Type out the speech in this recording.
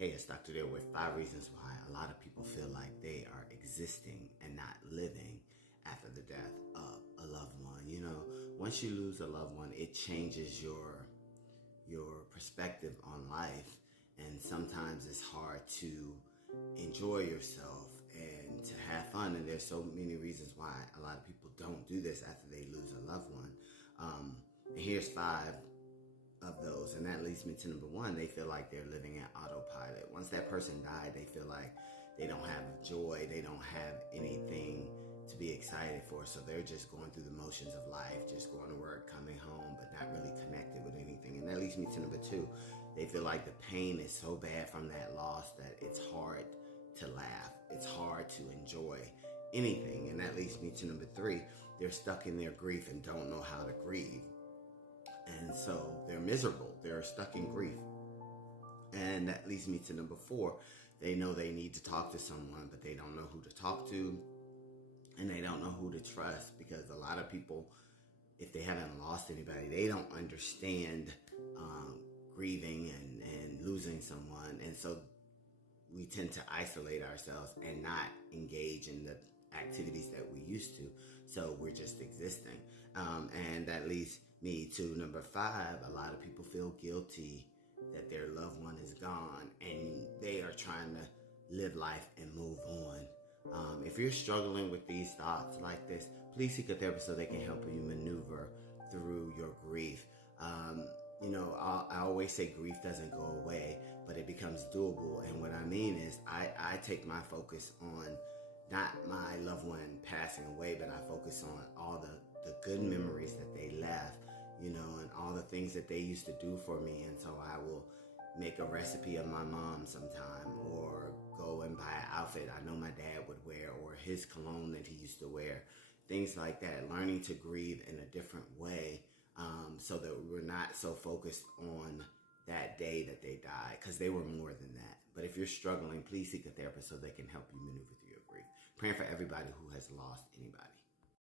Hey, it's Dr. Dale with 5 reasons why a lot of people feel like they are existing and not living after the death of a loved one. You know, once you lose a loved one, it changes your perspective on life, and sometimes it's hard to enjoy yourself and to have fun. And there's so many reasons why a lot of people don't do this after they lose a loved one. And here's 5 of those, and that leads me to number 1. They feel like they're living at autopilot. Once that person died, they feel like they don't have joy, they don't have anything to be excited for, so they're just going through the motions of life, just going to work, coming home, but not really connected with anything. And that leads me to number 2. They feel like the pain is so bad from that loss that it's hard to laugh, it's hard to enjoy anything. And that leads me to number 3. They're stuck in their grief and don't know how to grieve. And so they're miserable. They're stuck in grief. And that leads me to number 4. They know they need to talk to someone, but they don't know who to talk to. And they don't know who to trust, because a lot of people, if they haven't lost anybody, they don't understand grieving and losing someone. And so we tend to isolate ourselves and not engage in the activities that we used to. So we're just existing. And that leads me to number 5. A lot of people feel guilty that their loved one is gone, and they are trying to live life and move on. If you're struggling with these thoughts like this, please seek a therapist so they can help you maneuver through your grief. I always say grief doesn't go away, but it becomes doable. And what I mean is I take my focus on not my loved one passing away, but I focus on all the good memories that they left, and all the things that they used to do for me. And so I will make a recipe of my mom sometime, or go and buy an outfit I know my dad would wear, or his cologne that he used to wear, things like that. Learning to grieve in a different way, so that we're not so focused on that day that they died, because they were more than that. But if you're struggling, please seek a therapist so they can help you maneuver through your grief. Praying for everybody who has lost anybody.